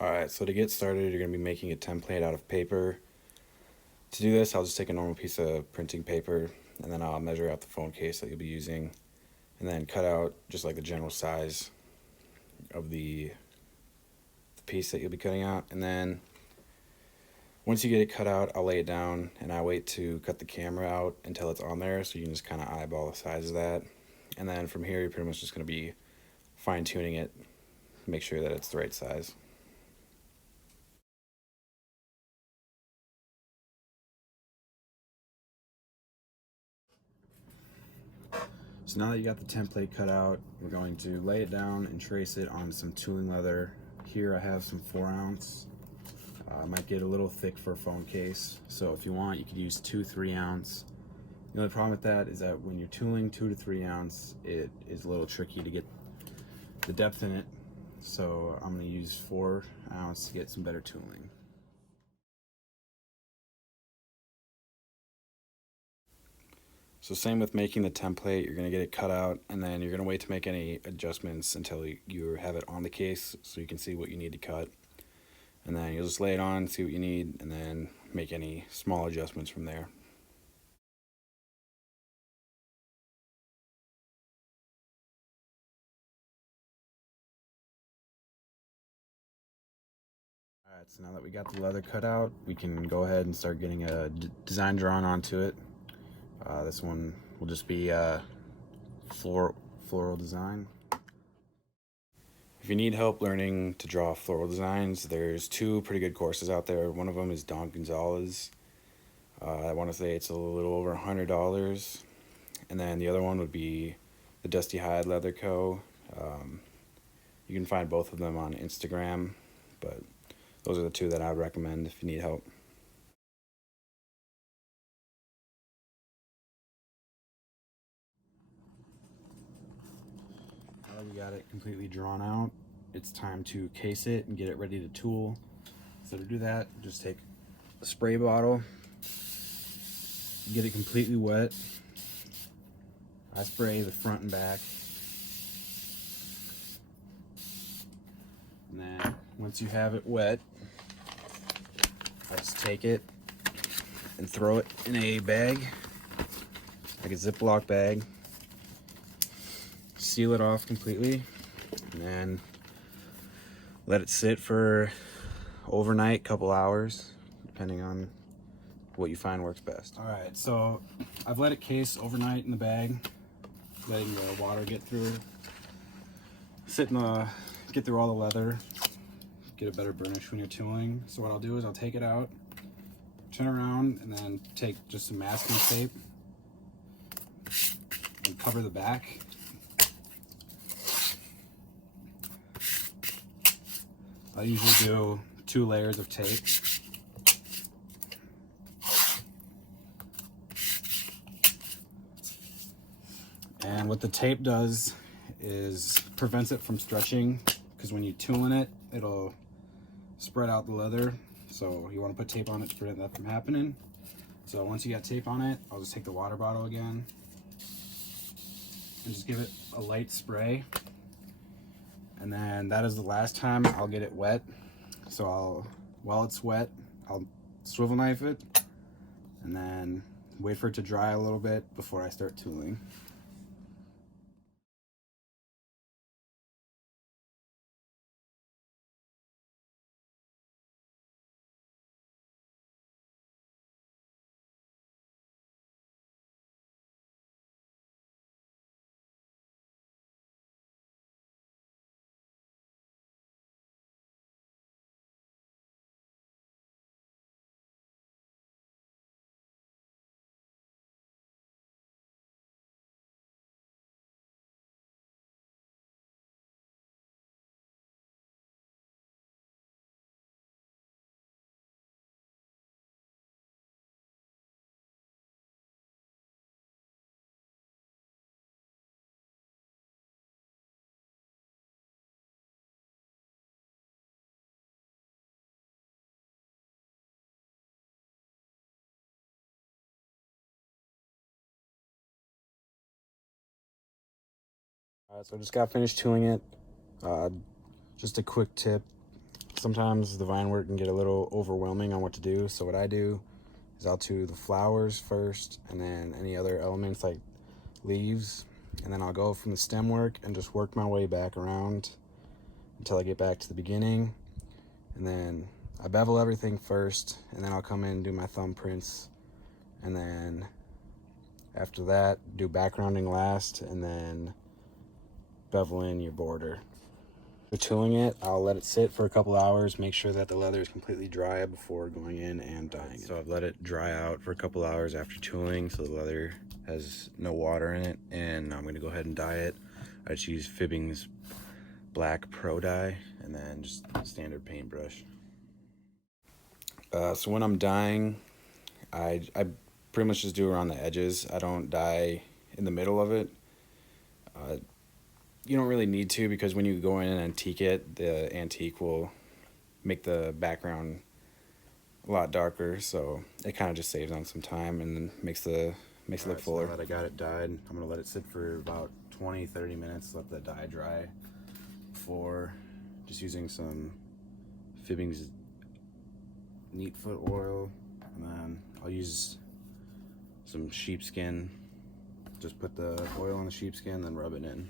Alright, so to get started, you're going to be making a template out of paper. To do this, I'll just take a normal piece of printing paper, and then I'll measure out the phone case that you'll be using, and then cut out just like the general size of the piece that you'll be cutting out. And then once you get it cut out, I'll lay it down, and I wait to cut the camera out until it's on there, so you can just kind of eyeball the size of that. And then from here, you're pretty much just going to be fine-tuning it, make sure that it's the right size. So now that you got the template cut out, we're going to lay it down and trace it on some tooling leather. Here I have some 4-ounce. Might get a little thick for a phone case, so if you want, you could use 2 3-ounce. The only problem with that is that when you're tooling 2 to 3 ounce, it is a little tricky to get the depth in it. So I'm going to use 4 ounce to get some better tooling. So same with making the template, you're going to get it cut out, and then you're going to wait to make any adjustments until you have it on the case so you can see what you need to cut. And then you'll just lay it on, see what you need, and then make any small adjustments from there. Alright, so now that we got the leather cut out, we can go ahead and start getting a design drawn onto it. This one will just be floral design. If you need help learning to draw floral designs, there's 2 pretty good courses out there. One of them is Don Gonzalez. I want to say it's a little over $100. And then the other one would be the Dusty Hide Leather Co. You can find both of them on Instagram, but those are the 2 that I would recommend if you need help. Now that we got it completely drawn out, it's time to case it and get it ready to tool. So to do that, just take a spray bottle, get it completely wet. I spray the front and back. And then once you have it wet, I just take it and throw it in a bag, like a Ziploc bag. Seal it off completely, and then let it sit for overnight, couple hours, depending on what you find works best. All right, so I've let it case overnight in the bag, letting the water get through, get through all the leather, get a better burnish when you're tooling. So what I'll do is I'll take it out, turn around, and then take just some masking tape and cover the back. I usually do 2 layers of tape. And what the tape does is prevents it from stretching, because when you tool it, it'll spread out the leather. So you want to put tape on it to prevent that from happening. So once you got tape on it, I'll just take the water bottle again and just give it a light spray. And then that is the last time I'll get it wet. So while it's wet, I'll swivel knife it and then wait for it to dry a little bit before I start tooling. So I just got finished tooling it. Just a quick tip, sometimes the vine work can get a little overwhelming on what to do. So what I do is I'll do the flowers first, and then any other elements like leaves, and then I'll go from the stem work and just work my way back around until I get back to the beginning. And then I bevel everything first, and then I'll come in and do my thumbprints, and then after that do backgrounding last, and then bevel in your border. For tooling it, I'll let it sit for a couple hours, make sure that the leather is completely dry before going in and dyeing it. So I've let it dry out for a couple hours after tooling, so the leather has no water in it, and I'm gonna go ahead and dye it. I just use Fibbing's black pro dye, and then just standard paintbrush. So when I'm dyeing, I pretty much just do around the edges. I don't dye in the middle of it. You don't really need to, because when you go in and antique it, the antique will make the background a lot darker, so it kind of just saves on some time and then makes it look fuller. So now that I got it dyed, I'm gonna let it sit for about 20-30 minutes, let the dye dry before just using some Fibbing's neat foot oil, and then I'll use some sheepskin. Just put the oil on the sheepskin, then rub it in.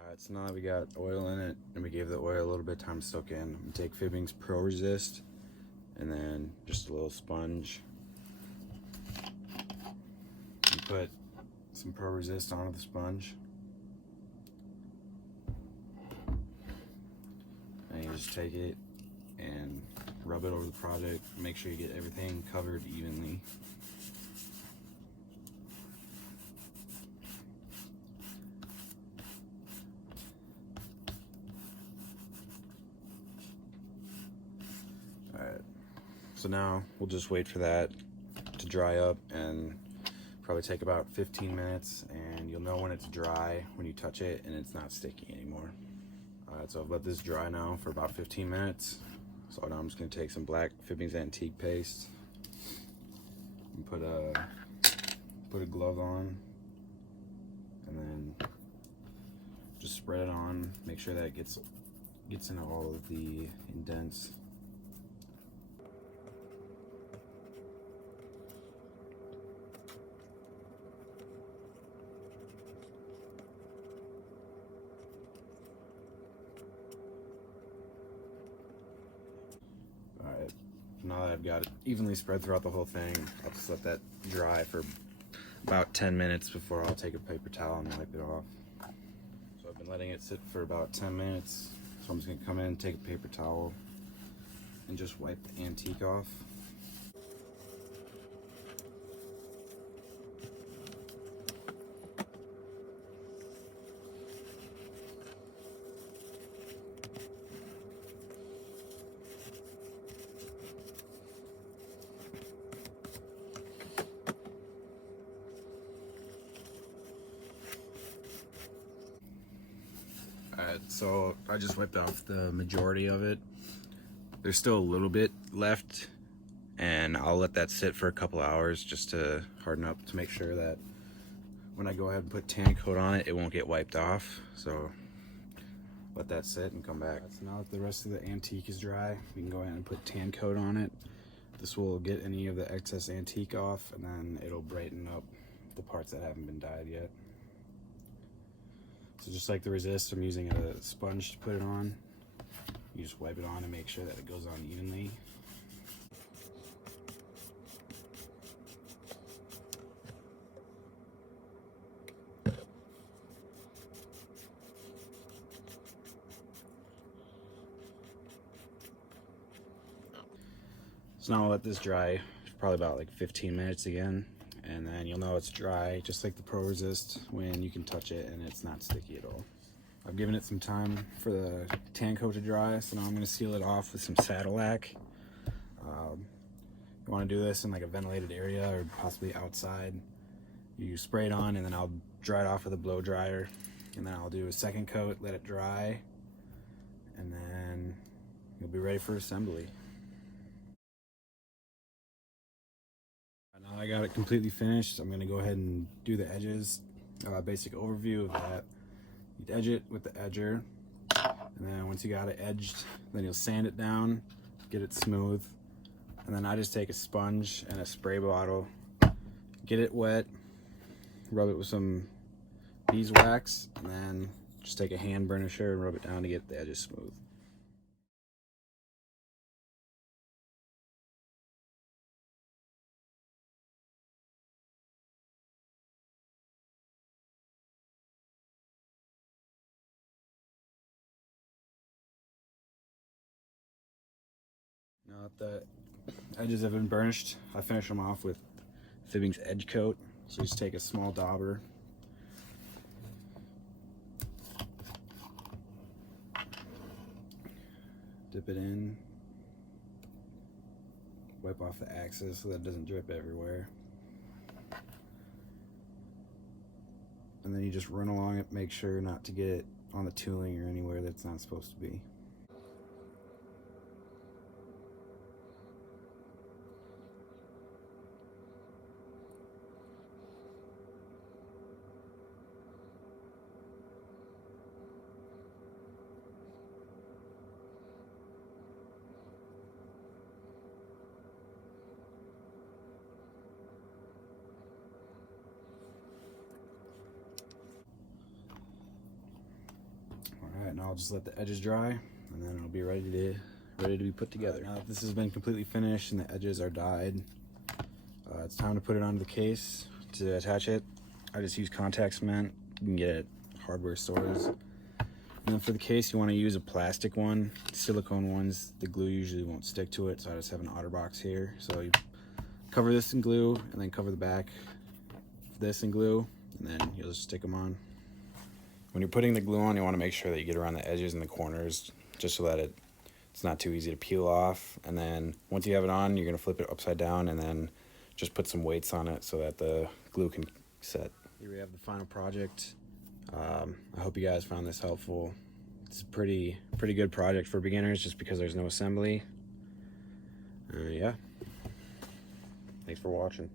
Alright, so now that we got oil in it and we gave the oil a little bit of time to soak in, I'm gonna take Fibbing's Pro Resist and then just a little sponge. You put some Pro Resist onto the sponge, and you just take it and rub it over the product. Make sure you get everything covered evenly. Alright, so now we'll just wait for that to dry up, and probably take about 15 minutes, and you'll know when it's dry when you touch it and it's not sticky anymore. Alright, so I've let this dry now for about 15 minutes. So now I'm just going to take some black Fibbing's Antique paste and put a glove on, and then just spread it on. Make sure that it gets into all of the indents. Alright, now that I've got it evenly spread throughout the whole thing, I'll just let that dry for about 10 minutes before I'll take a paper towel and wipe it off. So I've been letting it sit for about 10 minutes, so I'm just going to come in, take a paper towel, and just wipe the antique off. Alright, so I just wiped off the majority of it. There's still a little bit left, and I'll let that sit for a couple hours just to harden up, to make sure that when I go ahead and put tan coat on it, it won't get wiped off. So let that sit and come back. So now that the rest of the antique is dry, we can go ahead and put tan coat on it. This will get any of the excess antique off, and then it'll brighten up the parts that haven't been dyed yet. So just like the resist, I'm using a sponge to put it on. You just wipe it on and make sure that it goes on evenly. So now I'll let this dry for probably about like 15 minutes again, and then you'll know it's dry, just like the Pro Resist, when you can touch it and it's not sticky at all. I've given it some time for the tan coat to dry, so now I'm going to seal it off with some saddle lac. You want to do this in like a ventilated area or possibly outside. You spray it on, and then I'll dry it off with a blow dryer, and then I'll do a second coat, let it dry, and then you'll be ready for assembly. I got it completely finished. I'm gonna go ahead and do the edges. Basic overview of that. You'd edge it with the edger, and then once you got it edged, then you'll sand it down, get it smooth, and then I just take a sponge and a spray bottle, get it wet, rub it with some beeswax, and then just take a hand burnisher and rub it down to get the edges smooth. Now that the edges have been burnished, I finish them off with Fibbing's Edge Coat. So just take a small dauber, dip it in, wipe off the axis so that it doesn't drip everywhere. And then you just run along it, make sure not to get it on the tooling or anywhere that's not supposed to be. Alright, now I'll just let the edges dry, and then it'll be ready to be put together. Now that this has been completely finished and the edges are dyed, it's time to put it onto the case. To attach it, I just use contact cement. You can get it at hardware stores. And then for the case, you want to use a plastic one. Silicone ones, the glue usually won't stick to it, so I just have an OtterBox here. So you cover this in glue, and then cover the back of this in glue, and then you'll just stick them on. When you're putting the glue on, you want to make sure that you get around the edges and the corners, just so that it's not too easy to peel off. And then once you have it on, you're going to flip it upside down and then just put some weights on it so that the glue can set. Here we have the final project. I hope you guys found this helpful. It's a pretty good project for beginners just because there's no assembly. Yeah. Thanks for watching.